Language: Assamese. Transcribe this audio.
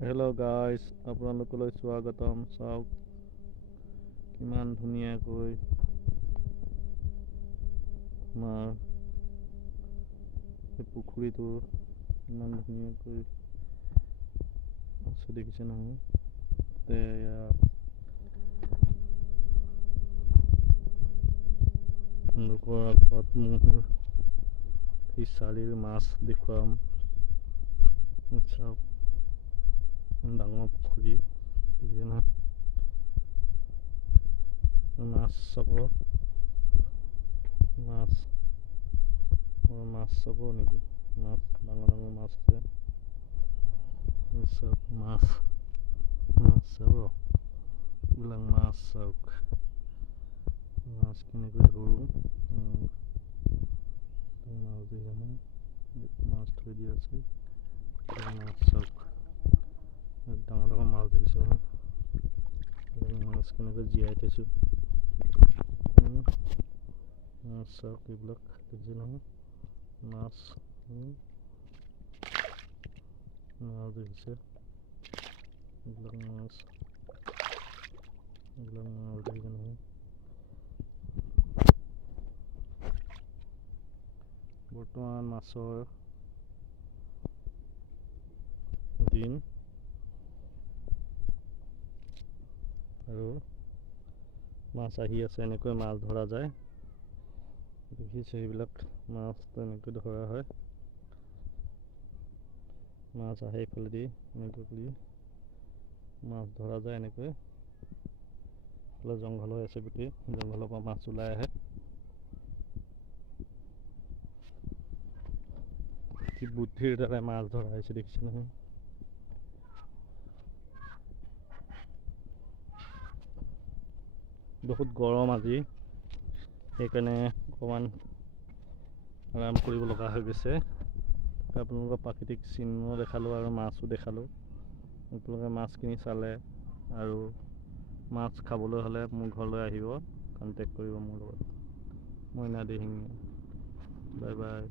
হেল্ল' গাইজ, আপোনালোকলৈ স্বাগতম। চাওক কিমান ধুনীয়াকৈ আমাৰ এই পুখুৰীটো ইমান ধুনীয়াকৈ আছে, দেখিছে নহয়? এয়া লোকৰ আগত মোৰ ফিচাৰীৰ মাছ দেখুৱাম। চাওক ডাঙৰ পুখুৰী, মাছ চাব, মাছ চাব নেকি? মাছ, ডাঙৰ ডাঙৰ মাছ আছে। চাওক মাছ চাব, এইবিলাক মাছ চাওক, মাছ কেনেকৈ ধৰোঁ। মাছ দেখিছে নহয়, মাছ থৈ দিয়া আছে। মাছ চাওক, ডাঙৰ ডাঙৰ মাছ দেখিছে নহয়, মাছ কেনেকৈ জীয়াই থৈছোঁ। মাছ চাওক, এইবিলাক দেখিছে নহয়, মাছ দেখিছে, এইবিলাক মাছ দেখিছে নহয়। বৰ্তমান মাছৰ দিন আৰু মাছ আহি আছে, এনেকৈ মাছ ধৰা যায়। দেখিছে, এইবিলাক মাছ তেনেকৈ ধৰা হয়। মাছ আহে এইফালেদি, এনেকৈ কৰি মাছ ধৰা যায়। এনেকৈ জংঘল হৈ আছে, গোটেই জংঘলৰ পৰা মাছ ওলাই আহে। কি বুদ্ধিৰ দ্বাৰা মাছ ধৰা হৈছে, দেখিছে নহয়। বহুত গৰম আজি, সেইকাৰণে অকণমান আৰাম কৰিব লগা হৈ গৈছে। আপোনালোকক প্ৰাকৃতিক চিনো দেখালোঁ আৰু মাছো দেখালোঁ। আপোনালোকে মাছখিনি চালে আৰু মাছ খাবলৈ হ'লে মোৰ ঘৰলৈ আহিব, কণ্টেক্ট কৰিব মোৰ লগত। মইনা দিহিঙীয়া। Bye bye.